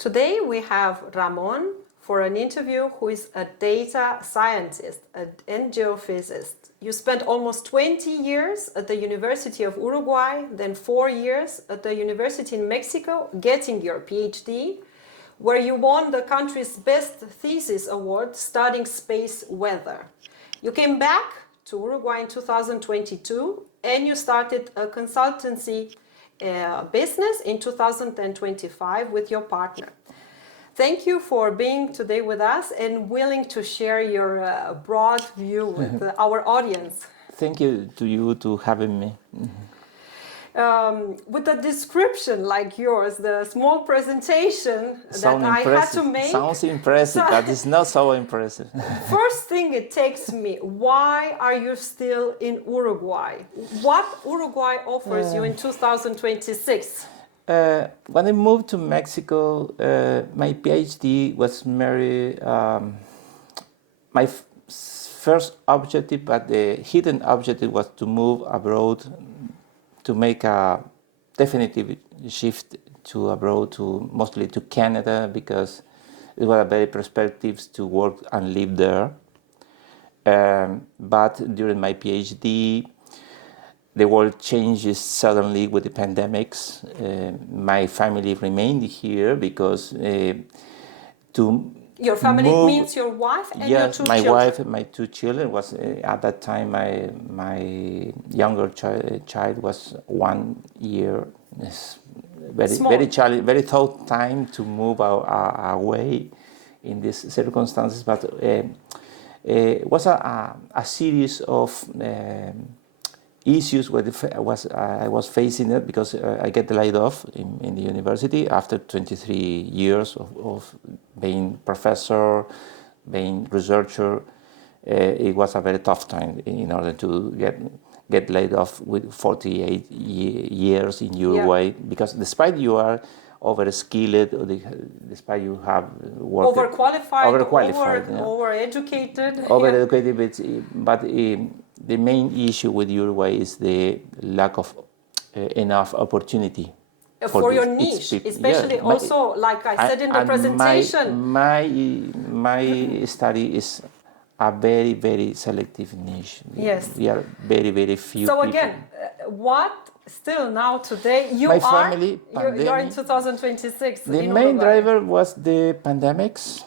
Today we have Ramón for an interview, who is a data scientist and geophysicist. You spent almost 20 years at the University of Uruguay, then 4 years at the University in Mexico, getting your PhD, where you won the country's best thesis award studying space weather. You came back to Uruguay in 2022 and you started a consultancy business in 2025 with your partner. Thank you for being today with us and willing to share your broad view with our audience. Thank you to you to having me. With a description like yours, the small presentation that I had to make. Sounds impressive, but it's not so impressive. First thing it takes me, why are you still in Uruguay? What Uruguay offers you in 2026? When I moved to Mexico, my PhD was very, my first objective, but the hidden objective was to move abroad, to make a definitive shift to abroad, mostly to Canada, because it was a very perspectives to work and live there. But during my PhD, the world changes suddenly with the pandemics. My family remained here because Your family means your wife and your two children? Yes, my wife and my two children. Was at that time my younger child was 1 year. It's very tough time to move away in these circumstances. But it was a series of issues where I was facing it because I get laid off in the university after 23 years of being professor, being researcher. It was a very tough time in order to get laid off with 48 years in Uruguay, because despite you are overskilled, despite you have worked overeducated, but the main issue with Uruguay is the lack of enough opportunity for your niche, especially like I said in the presentation. My study is a very, very selective niche. Yes. We are very, very few So people. again, what still now today you're in 2026 The in main Uruguay. driver was the pandemics.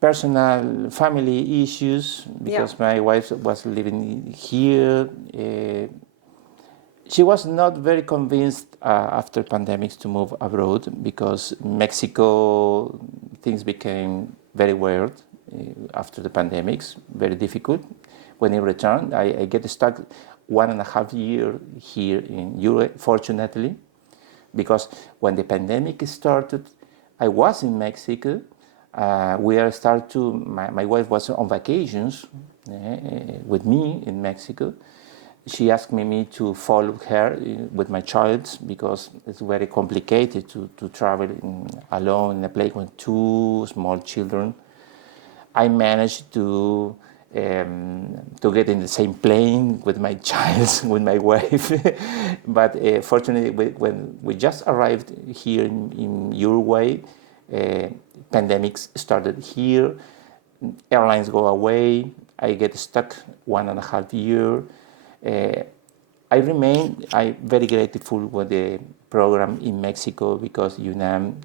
Personal family issues, because my wife was living here. She was not very convinced after pandemics to move abroad, because Mexico, things became very weird after the pandemics, very difficult. When I returned, I get stuck 1.5 years here in Europe, fortunately, because when the pandemic started, I was in Mexico. My wife was on vacations with me in Mexico. She asked me to follow her with my child, because it's very complicated to travel alone in a place with two small children. I managed to get in the same plane with my child, with my wife. But fortunately, when we just arrived here in Uruguay, pandemics started here, airlines go away, I get stuck 1.5 years. I'm very grateful with the program in Mexico, because UNAM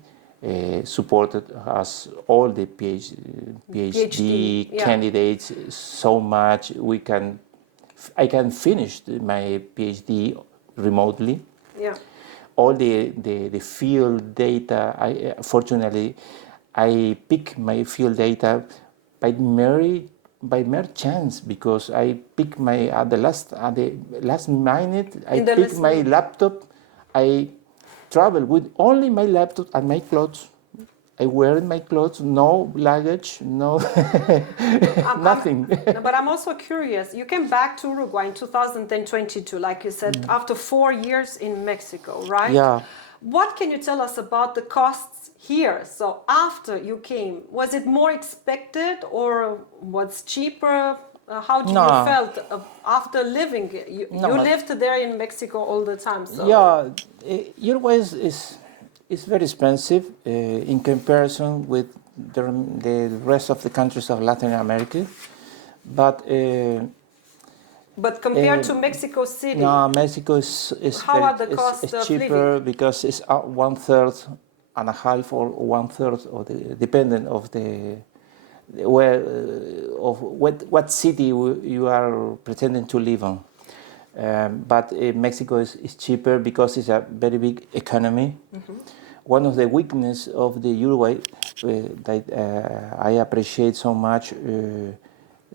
supported us, all the PhD candidates, so much. I can finish my PhD remotely. Yeah. All the field data, fortunately, I pick my field data by mere chance, because I pick at the last minute. I pick my laptop. I travel with only my laptop and my clothes. I wear my clothes, no luggage, no nothing. But I'm also curious. You came back to Uruguay in 2022, like you said, after 4 years in Mexico, right? Yeah. What can you tell us about the costs here? So after you came, was it more expected or was cheaper? How did you felt after living? You lived there in Mexico all the time. So. Yeah, Uruguay it's very expensive in comparison with the rest of the countries of Latin America, but compared to Mexico City, no, Mexico is how are the costs of cheaper living? because it's 1/3 and a half or 1/3 of the dependent of the where of what city you are pretending to live on. But Mexico is cheaper because it's a very big economy. Mm-hmm. One of the weaknesses of the Uruguay that I appreciate so much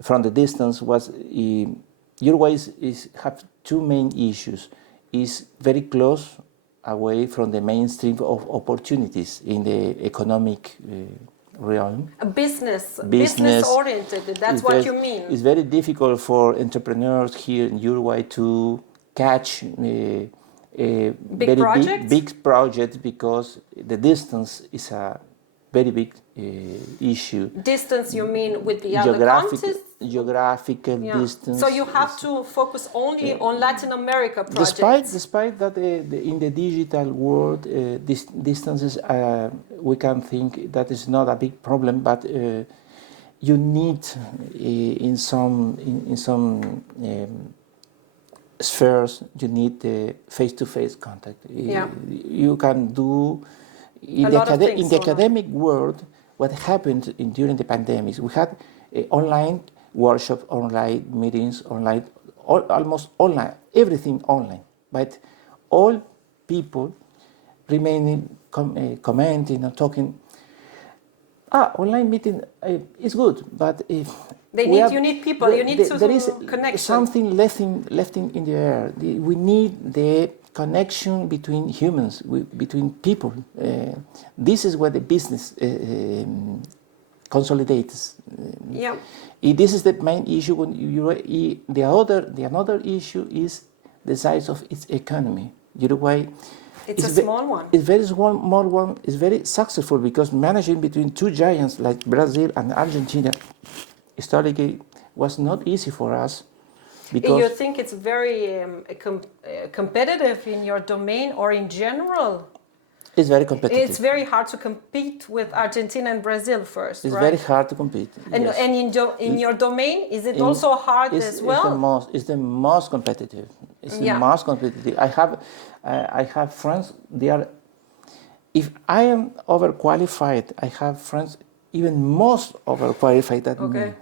from the distance was Uruguay have two main issues. Is very close away from the mainstream of opportunities in the economic realm. Business oriented, that's what you mean. It's very difficult for entrepreneurs here in Uruguay to catch big projects because the distance is a very big issue. Distance, you mean with the other countries? Geographical distance. So you have to focus only on Latin America projects. Despite that, in the digital world, distances, we can think that is not a big problem, but you need in some spheres, you need face-to-face contact. You can do in the academic world. What happened during the pandemic? We had online workshops, online meetings, almost online, everything online. But all people remaining commenting and talking. Online meeting is good, but if you need people, you need to there is connect. Something left in the air. We need the connection between humans, between people. This is where the business consolidates. This is the main issue. Another issue is the size of its economy. Uruguay. It's a small one. It's very small one. It's very successful because managing between two giants like Brazil and Argentina historically was not easy for us. Because you think it's very competitive in your domain or in general? It's very competitive. It's very hard to compete with Argentina and Brazil first, It's right? very hard to compete. And, yes. and in your domain, is it also hard as well? It's the most competitive. It's the most competitive. I have friends. If I am overqualified, I have friends even most overqualified than me.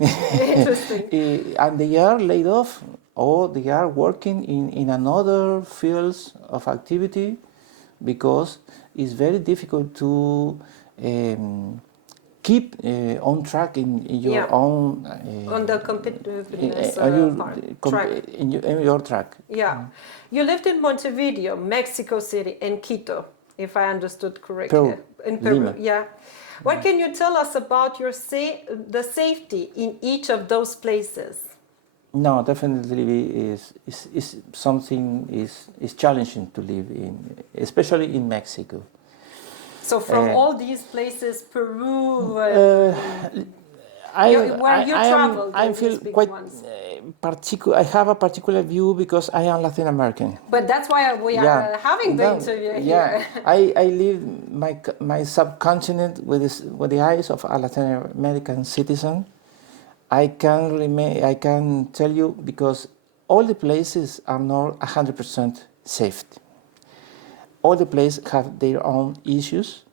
Interesting. And they are laid off, or they are working in another fields of activity, because it's very difficult to keep on track in your own on the competitiveness track. In your track. Yeah, you lived in Montevideo, Mexico City, and Quito, if I understood correctly. In Peru. Lima. Yeah. What can you tell us about the safety in each of those places? No, definitely is something is challenging to live in, especially in Mexico. So from all these places, Peru, where you traveled, I feel quite particular. I have a particular view because I am Latin American. But that's why we are having the interview here. I live my subcontinent with the eyes of a Latin American citizen. I can tell you because all the places are not 100% safe. All the places have their own issues,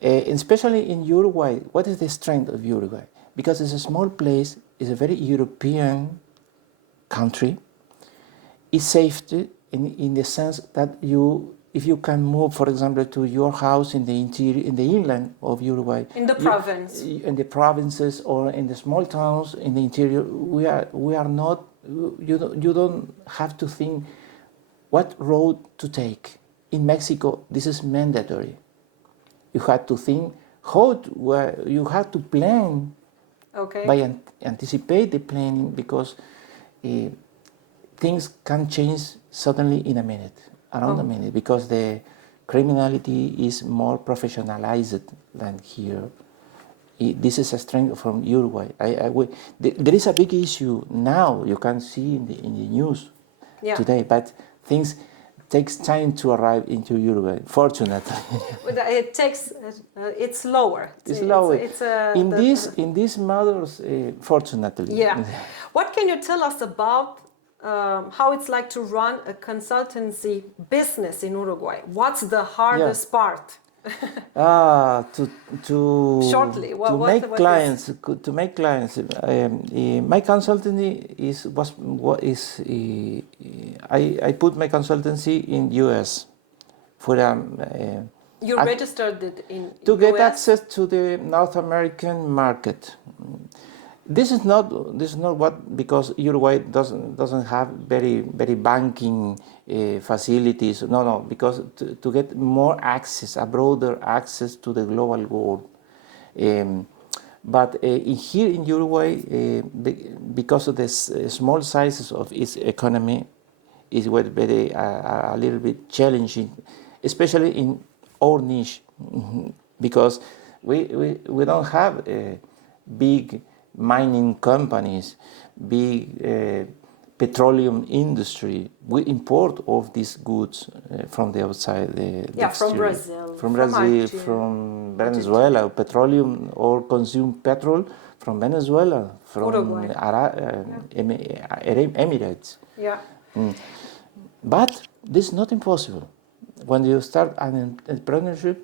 especially in Uruguay. What is the strength of Uruguay? Because it's a small place, it's a very European country. It's safety in the sense that if you can move, for example, to your house in the interior, in the inland of Uruguay, in the province, in the provinces or in the small towns in the interior, we are not. You don't have to think what road to take. In Mexico, this is mandatory. You have to think you have to plan. Okay. By anticipate the planning, because things can change suddenly in a minute, around a minute, because the criminality is more professionalized than here. This is a strength from Uruguay. There is a big issue now. You can see in the news today, but things takes time to arrive into Uruguay, fortunately. It takes, it's lower. It's lower. In The these matters, fortunately. Yeah. What can you tell us about how it's like to run a consultancy business in Uruguay? What's the hardest part? Shortly, to make clients. My consultancy I put my consultancy in U.S. for You registered it in to get US? access to the North American market. This is not what, because Uruguay doesn't have very banking facilities. No, because to get more access, a broader access to the global world. But here in Uruguay, because of the small sizes of its economy, is very a little bit challenging, especially in our niche, because we don't have big mining companies, big petroleum industry. We import all these goods from the outside. From Brazil. From Brazil, from Venezuela, petroleum, or consume petrol from Venezuela, from Emirates. Yeah. But this is not impossible. When you start an entrepreneurship,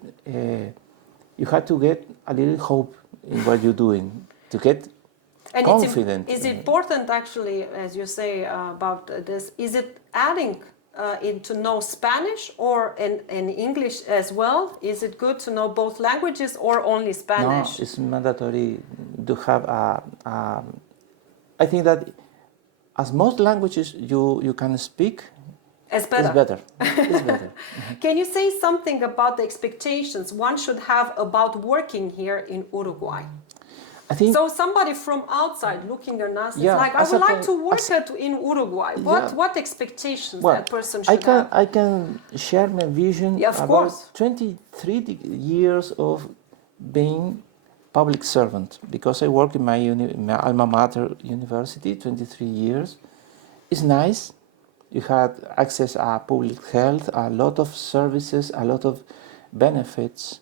you have to get a little hope in what you're doing to get confident. Is it important, actually, as you say about this, is it adding to know Spanish or in English as well? Is it good to know both languages or only Spanish? No, it's mandatory to have I think that as most languages you can speak, it's better. It's better. Can you say something about the expectations one should have about working here in Uruguay? I think so. Somebody from outside looking at us is like, I would like to work in Uruguay. What expectations that person should have? I can share my vision about 23 years of being public servant, because I work in my alma mater university 23 years. It's nice. You had access to public health, a lot of services, a lot of benefits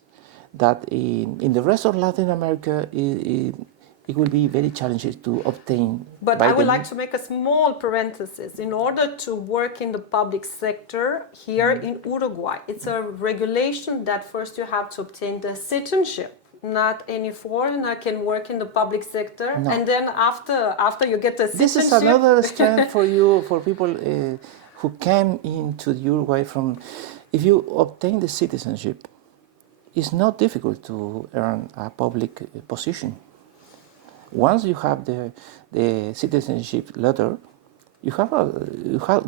that in the rest of Latin America it will be very challenging to obtain. But I would like to make a small parenthesis. In order to work in the public sector here in Uruguay, it's a regulation that first you have to obtain the citizenship. Not any foreigner can work in the public sector, and then after you get the citizenship. This is another strength for you, for people who came into Uruguay from. If you obtain the citizenship, it's not difficult to earn a public position. Once you have the citizenship letter, you have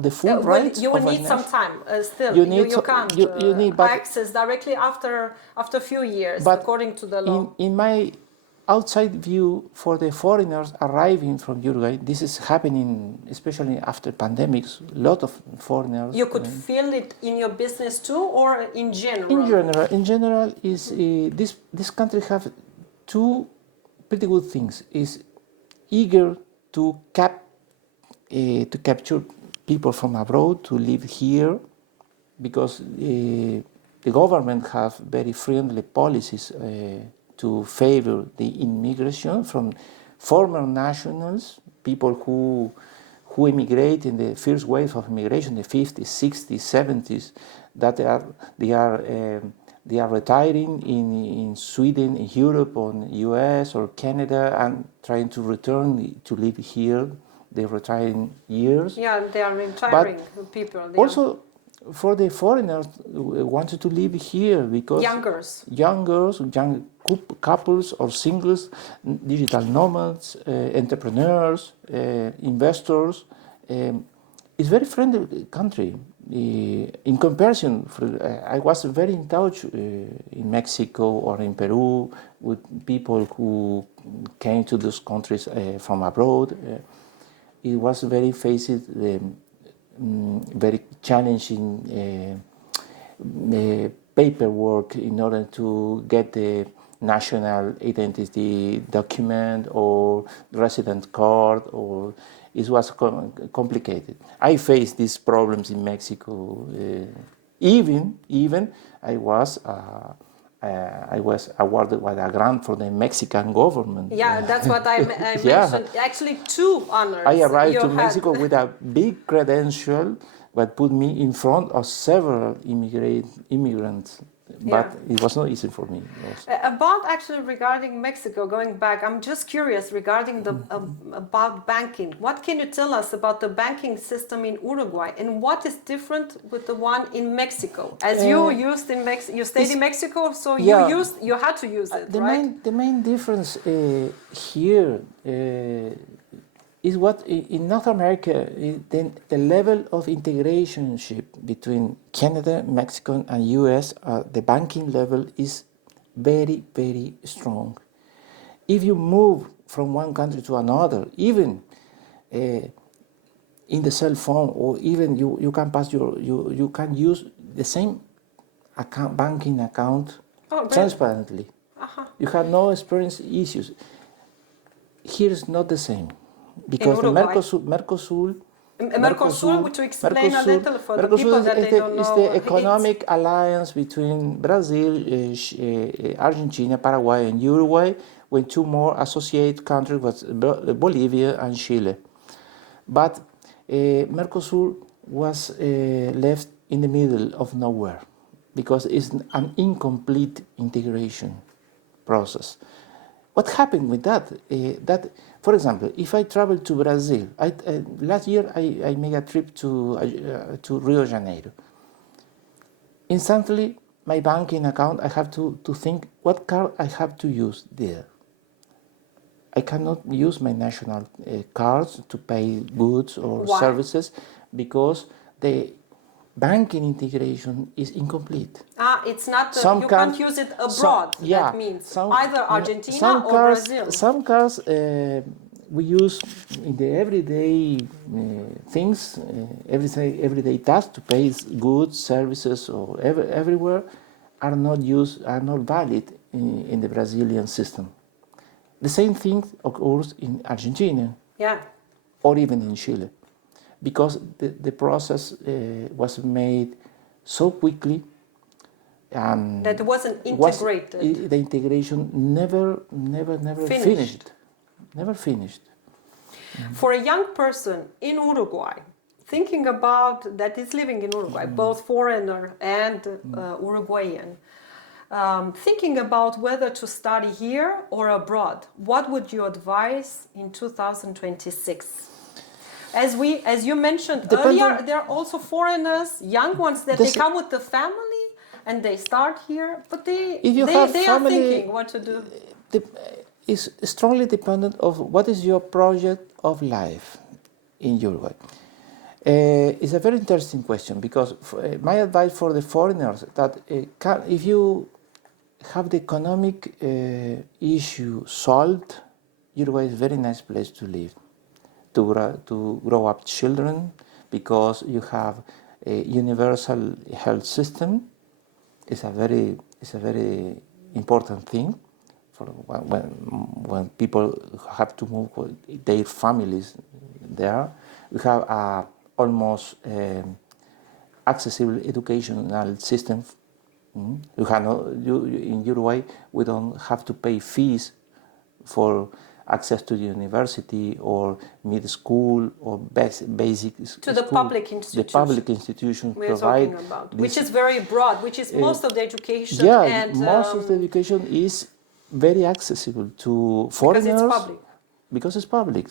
the full rights. You will need some time still. You can't access directly after a few years, according to the law. In my outside view, for the foreigners arriving from Uruguay, this is happening, especially after pandemics. A lot of foreigners. You could feel it in your business too, or in general. In general, is this country have two pretty good things. Is eager to capture people from abroad to live here, because the government have very friendly policies to favor the immigration from former nationals, people who immigrate in the first wave of immigration, the 50s, 60s, 70s, that they are retiring in Sweden, in Europe, or US or Canada, and trying to return to live here. They're retiring years. Yeah, they are retiring people. Also, for the foreigners who wanted to live here, because young couples or singles, digital nomads, entrepreneurs, investors. It's a very friendly country. In comparison, I was very in touch in Mexico or in Peru with people who came to those countries from abroad. It was very very challenging paperwork in order to get the national identity document or resident card, or it was complicated. I faced these problems in Mexico. Even I was awarded with a grant from the Mexican government. Yeah, that's what I mentioned. Actually, 2 honors. I arrived you to had. Mexico with a big credential, but put me in front of several immigrants. But it was not easy for me. About actually regarding Mexico, going back, I'm just curious regarding the about banking. What can you tell us about the banking system in Uruguay, and what is different with the one in Mexico? As you used in you stayed in Mexico, so you had to use it, right? The main difference here is what in North America, the level of integration between Canada, Mexico, and US, the banking level is very, very strong. If you move from one country to another, even in the cell phone, or even you can pass you can use the same banking account transparently. You have no experience issues. Here is not the same. Because the Mercosur, to explain a little for the people that they don't know, is the economic alliance between Brazil, Argentina, Paraguay, and Uruguay, with 2 more associated countries, was Bolivia and Chile. But Mercosur was left in the middle of nowhere because it's an incomplete integration process. What happened with that? For example, if I travel to Brazil, last year I made a trip to Rio de Janeiro. Instantly, my banking account, I have to think what card I have to use there. I cannot use my national cards to pay goods or services because the banking integration is incomplete. It's not, you can't use it abroad, that means either Argentina or Brazil. Some cards we use in the everyday things, everyday tasks to pay goods, services, or everywhere are not valid in the Brazilian system. The same thing occurs in Argentina, or even in Chile, because the process was made so quickly and that it wasn't integrated. The integration never finished. Never finished. For a young person in Uruguay, thinking about that is living in Uruguay, both foreigner and Uruguayan, thinking about whether to study here or abroad, what would you advise in 2026? As you mentioned earlier, there are also foreigners, young ones that they come with the family and they start here, but they are thinking what to do. It's strongly dependent of what is your project of life in Uruguay. It's a very interesting question because my advice for the foreigners that if you have the economic issue solved, Uruguay is a very nice place to live, to grow up children, because you have a universal health system. It's a very important thing for when people have to move with their families there. We have almost accessible educational system. In Uruguay, we don't have to pay fees for access to the university or mid school or basic school. To the public institutions. The public institutions provide talking about, which is very broad, which is most of the education. Most of the education is very accessible to foreigners. Because it's public.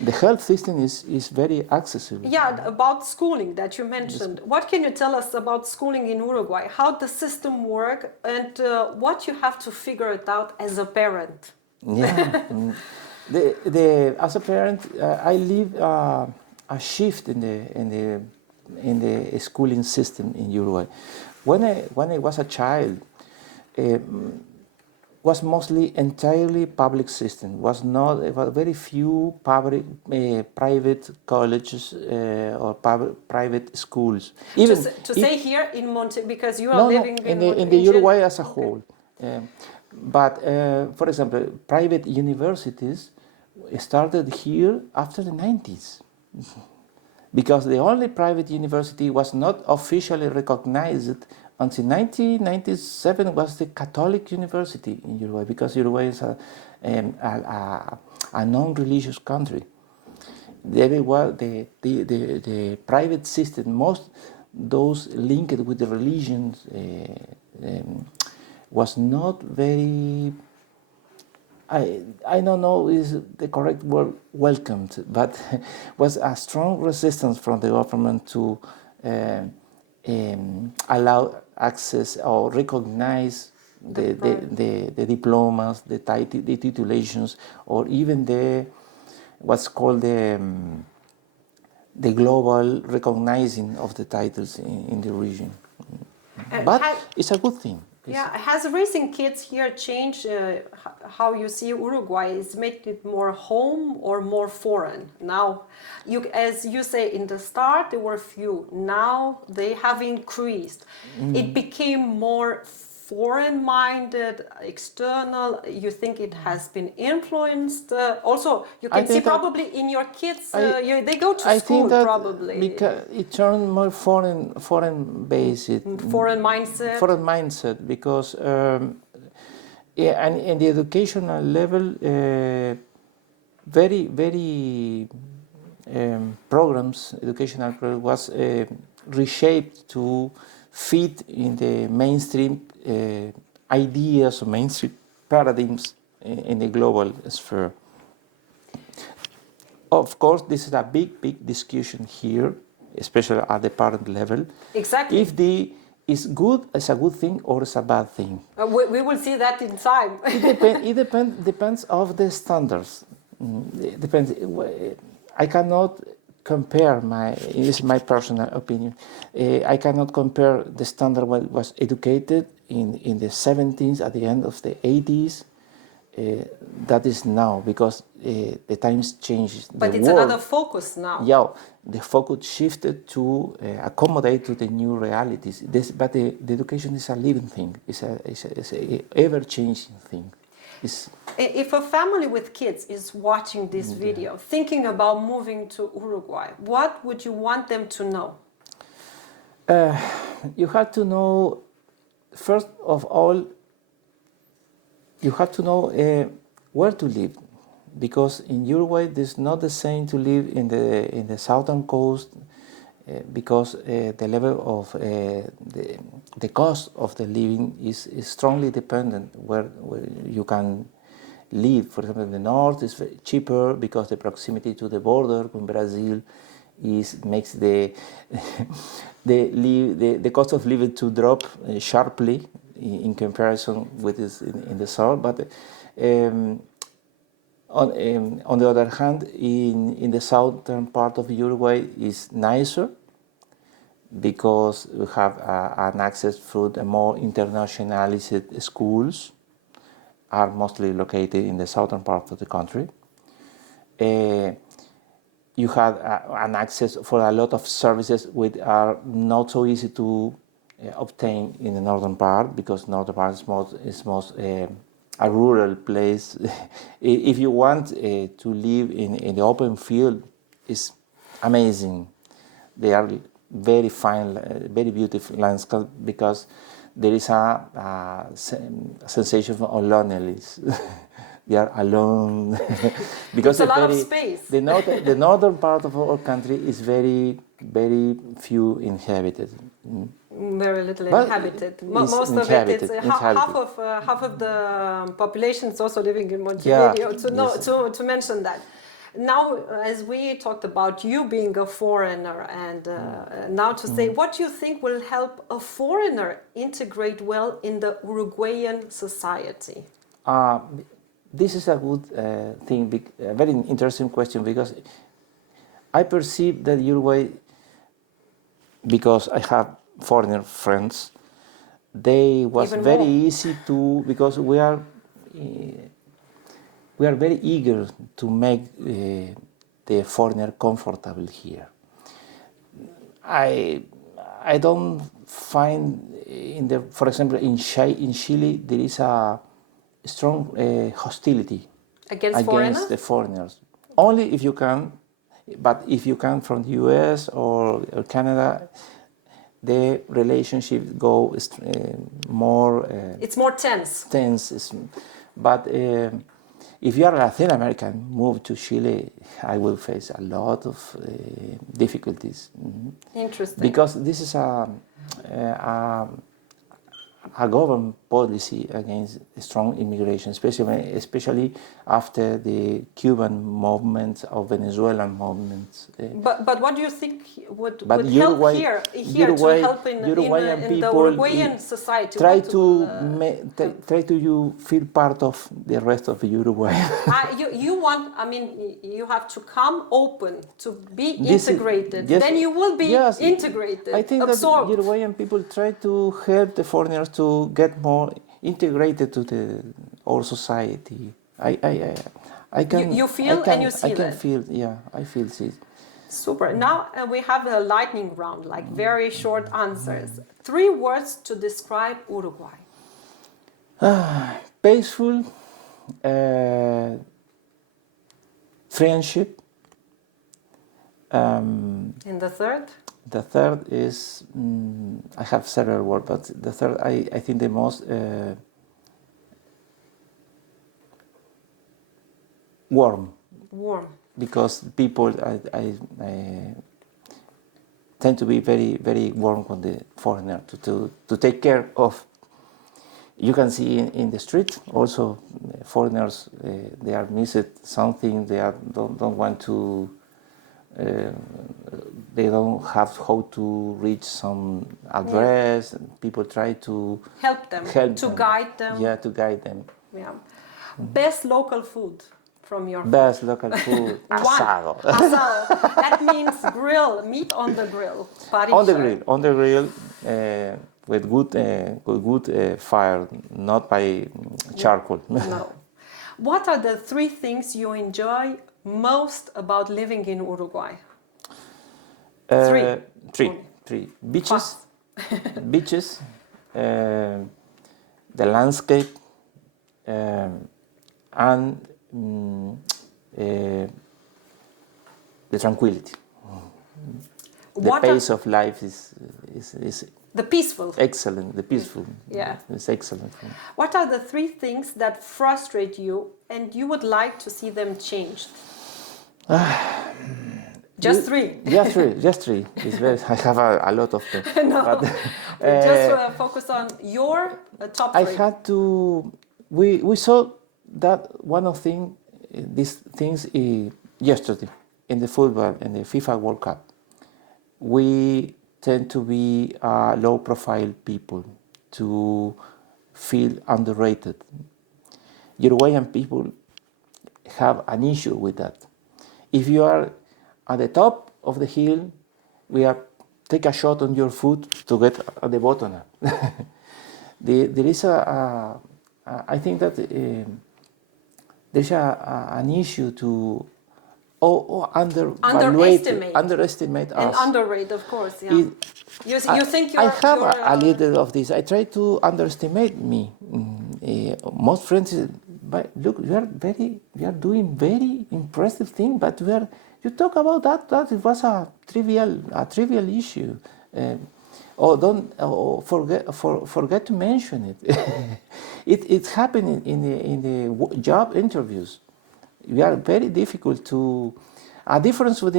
The health system is very accessible. Yeah, about schooling that you mentioned. What can you tell us about schooling in Uruguay? How the system works and what you have to figure it out as a parent? Yeah, as a parent, I live a shift in the schooling system in Uruguay. When I was a child, was mostly entirely public system. Was very few private colleges or private schools. Even say here in because you are living in the Uruguay as a whole. But for example, private universities started here after the 90s. Because the only private university was not officially recognized until 1997 was the Catholic University in Uruguay, because Uruguay is a non-religious country. The private system, most those linked with the religions, was not very, I don't know is the correct word, welcomed, but was a strong resistance from the government to allow access or recognize the diplomas, the titulations, or even what's called the global recognizing of the titles in the region. But it's a good thing. Has raising kids here changed how you see Uruguay? Is made it more home or more foreign? Now, as you say, in the start there were few. Now they have increased. It became more foreign-minded, external. You think it has been influenced? Also, you can see probably in your kids, they go to school probably. Because it turned more foreign-based. Foreign mindset. Foreign mindset, because and in the educational level, very educational programs was reshaped to fit in the mainstream ideas or mainstream paradigms in the global sphere. Of course, this is a big discussion here, especially at the parent level. Exactly. If is good as a good thing or as a bad thing. We will see that in time. It depends of the standards. It depends. I cannot compare this is my personal opinion. I cannot compare the standard what was educated in the 70s, at the end of the 80s, that is now, because the times changed. But it's another focus now. Yeah, the focus shifted to accommodate to the new realities. But the education is a living thing. It's a ever-changing thing. If a family with kids is watching this video, thinking about moving to Uruguay, what would you want them to know? You have to know, first of all, you have to know where to live, because in Uruguay it's not the same to live in the southern coast, because the level of the cost of the living is strongly dependent where you can live. For example, in the north is cheaper because the proximity to the border with Brazil makes the cost of living to drop sharply in comparison with this in the south. But on the other hand, in the southern part of Uruguay is nicer, because we have an access through the more internationalized schools, are mostly located in the southern part of the country. You have an access for a lot of services which are not so easy to obtain in the northern part, because northern part is most a rural place. If you want to live in the open field, it's amazing. They are very fine, very beautiful landscape, because there is a sensation of loneliness. They are alone. Because it's a lot of space. The northern part of our country is very few inhabited. Very little inhabited. Most of it is half of the population is also living in Montevideo. Yeah. To mention that. Now, as we talked about you being a foreigner, and now to say, what do you think will help a foreigner integrate well in the Uruguayan society? This is a good thing, a very interesting question, because I perceive that Uruguay, because I have foreigner friends, they was Even very more. easy to, because we are very eager to make the foreigner comfortable here. I don't find for example in Chile there is a strong hostility against the foreigners. Only if you can, but if you come from the US or Canada, the relationship goes more. It's more tense. But if you are Latin American, move to Chile, I will face a lot of difficulties. Interesting. Because this is a government policy against strong immigration, especially after the Cuban movement or Venezuelan movements. But what do you think would Uruguay, help here to help in the Uruguayan society? Try to feel part of the rest of Uruguay. You want, I mean, you have to come open to be integrated. Then you will be integrated. I think absorbed. that Uruguayan people try to help the foreigners to get more integrated to our society. I can. You feel and you see that. I feel it. Super. Now we have a lightning round, like very short answers. 3 words to describe Uruguay. Peaceful, friendship. And the third? The third is, I have several words, but the third, I think the most warm. Warm. Because people, I tend to be very, very warm with the foreigner to take care of. You can see in the street also foreigners, they are missed something, they don't want to. They don't have how to reach some address. People try to help them, guide them. Yeah, to guide them. Yeah. Best local food from your best local food. Asado. Asado. That means grill, meat on the grill. On the grill, with good fire, not by charcoal. No. What are the 3 things you enjoy most about living in Uruguay? 3. 3. Beaches, beaches, the landscape, and the tranquility. The pace of life is the peaceful. Excellent. The peaceful. Yeah. It's excellent. What are the 3 things that frustrate you and you would like to see them changed? Just 3. Just 3. It's very, I have a lot of them. No. But, just focus on your top 3. I had to. We saw that one of these things yesterday in the football in the FIFA World Cup. We tend to be low-profile people, to feel underrated. Uruguayan people have an issue with that. If you are at the top of the hill, take a shot on your foot to get at the bottom. There is I think that there's an issue to underestimate us. And underrate, of course. Yeah. You think you're. I have a little of this. I try to underestimate me. Most friends, but look, we are doing very impressive thing, but you talk about that it was a trivial issue. Forget to mention it. It's happening in the job interviews. We are very difficult to. A difference with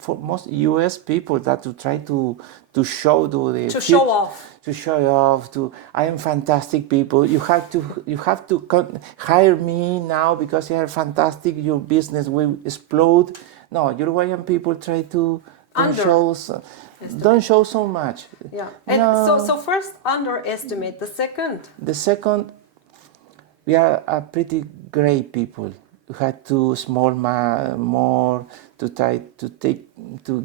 for most U.S. people that to try to show show off. I am fantastic people. You have to hire me now because you are fantastic. Your business will explode. No, Uruguayan people try to don't show so much. Yeah. And so first underestimate. The second, we are a pretty great people. We had to more to try to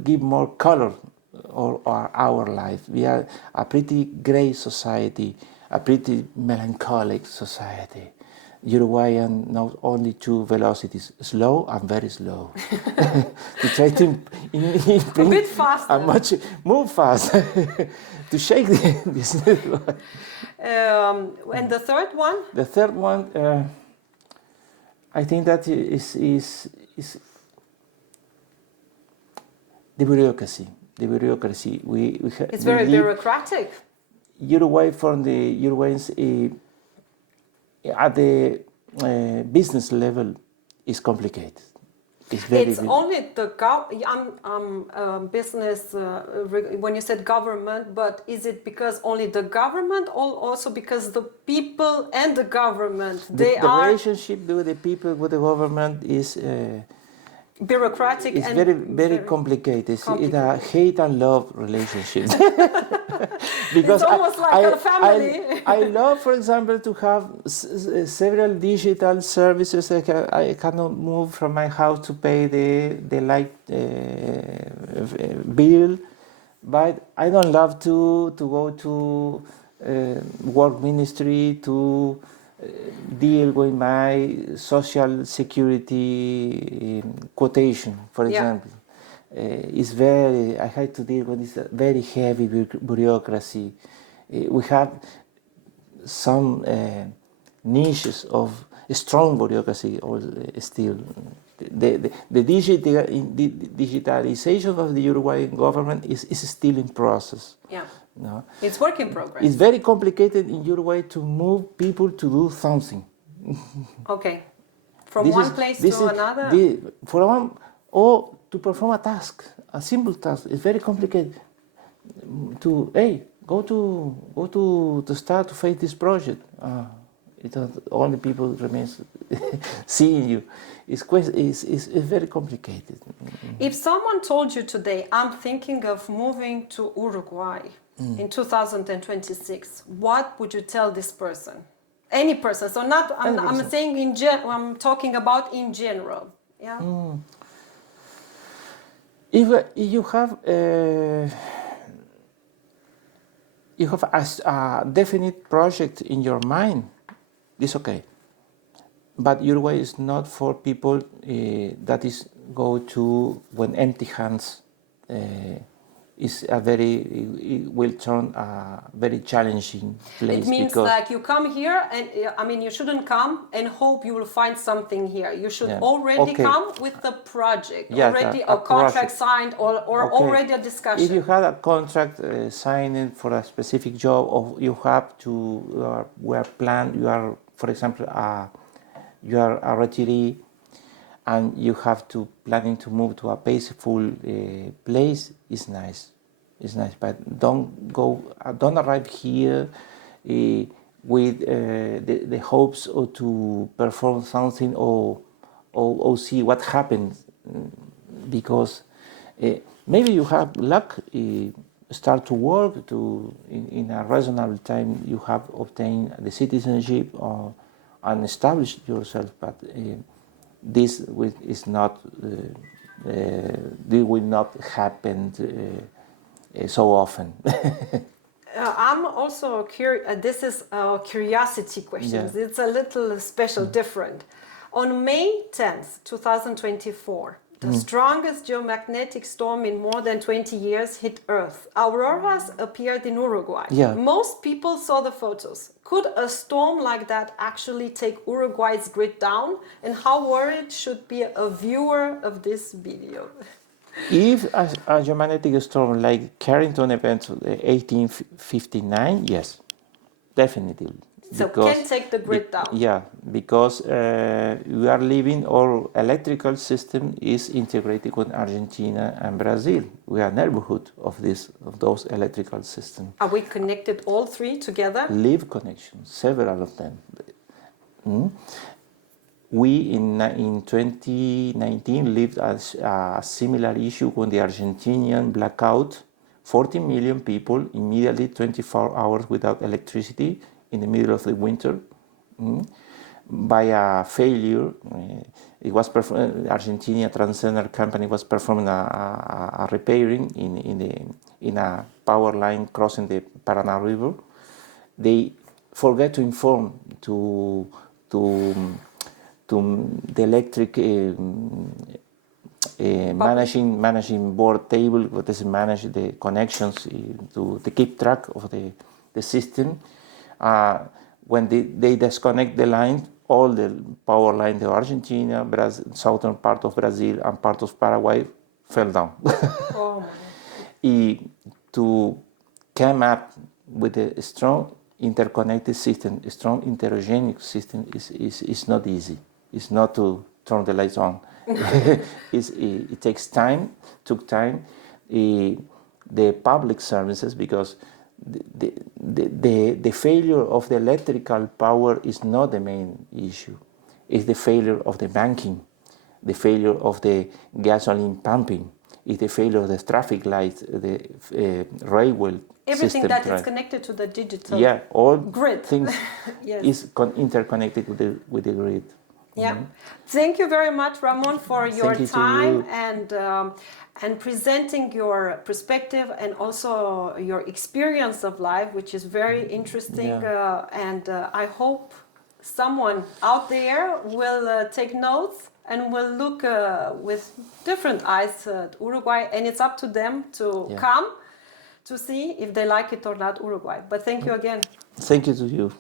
give more color or our life. We are a pretty grey society, a pretty melancholic society. Uruguayan knows only 2 velocities: slow and very slow. To try to a bit faster, move fast to shake this. And the third one? The third one. I think that is the bureaucracy. The bureaucracy. It's very bureaucratic. Uruguay, from the Uruguayans at the business level is complicated. It's only the business when you said government, but is it because only the government, or also because the people and the government the relationship with the people with the government is bureaucratic? It's very complicated. It's a hate and love relationship. Because it's almost like a family. I love, for example, to have several digital services. I cannot move from my house to pay the light bill, but I don't love to go to work ministry to deal with my social security quotation, for example. I had to deal with this very heavy bureaucracy. We have some niches of strong bureaucracy still. The digitalization of the Uruguayan government is still in process. Yeah. No? It's work in progress. It's very complicated in Uruguay to move people to do something. Okay. From one place to another? Or to perform a task, a simple task. It's very complicated. Go to start to face this project. Only people remains seeing you. It's very complicated. If someone told you today, I'm thinking of moving to Uruguay in 2026, what would you tell this person? Any person. So not. I'm saying I'm talking about in general. Yeah. If you have a definite project in your mind, it's okay. But Uruguay is not for people that is go to when empty hands. It will turn a very challenging place. It means like you come here, and you shouldn't come and hope you will find something here. You should already come with the project, already a contract signed, or already a discussion. If you had a contract signed for a specific job, or you have to, you are, for example, you are a retiree, and you have to planning to move to a peaceful place, is nice. It's nice, but don't arrive here with the hopes to perform something or see what happens, because maybe you have luck, start to work in a reasonable time. You have obtained the citizenship and established yourself, but this will not happen so often. I'm also curious. This is a curiosity question. Yeah. It's a little special, different. On May 10th, 2024, the strongest geomagnetic storm in more than 20 years hit Earth. Auroras appeared in Uruguay. Yeah. Most people saw the photos. Could a storm like that actually take Uruguay's grid down? And how worried should be a viewer of this video? If a geomagnetic storm like Carrington event 1859, yes, definitely. So can take the grid down. Yeah, because we are living, our electrical system is integrated with Argentina and Brazil. We are neighborhood of those electrical systems. Are we connected all three together? Live connections, several of them. We in 2019 lived a similar issue when the Argentinian blackout, 40 million people immediately 24 hours without electricity in the middle of the winter, by a failure. It was Argentina Transcender company was performing a repairing in a power line crossing the Paraná River. They forget to inform to the electric managing board table, what does manage the connections to keep track of the system. When they disconnect the line, all the power line to Argentina, southern part of Brazil, and part of Paraguay fell down. Oh my. To come up with a strong interconnected system, a strong heterogeneous system is not easy. It's not to turn the lights on. It takes time, took time. The public services, because the failure of the electrical power is not the main issue. It's the failure of the banking, the failure of the gasoline pumping, it's the failure of the traffic lights, the railway everything system. that is connected to the digital all grid. things Yes. is interconnected with the grid. Yeah. Thank you very much, Ramón, for your time and presenting your perspective and also your experience of life, which is very interesting. And I hope someone out there will take notes and will look with different eyes at Uruguay. And it's up to them to come to see if they like it or not, Uruguay. But thank you again. Thank you to you.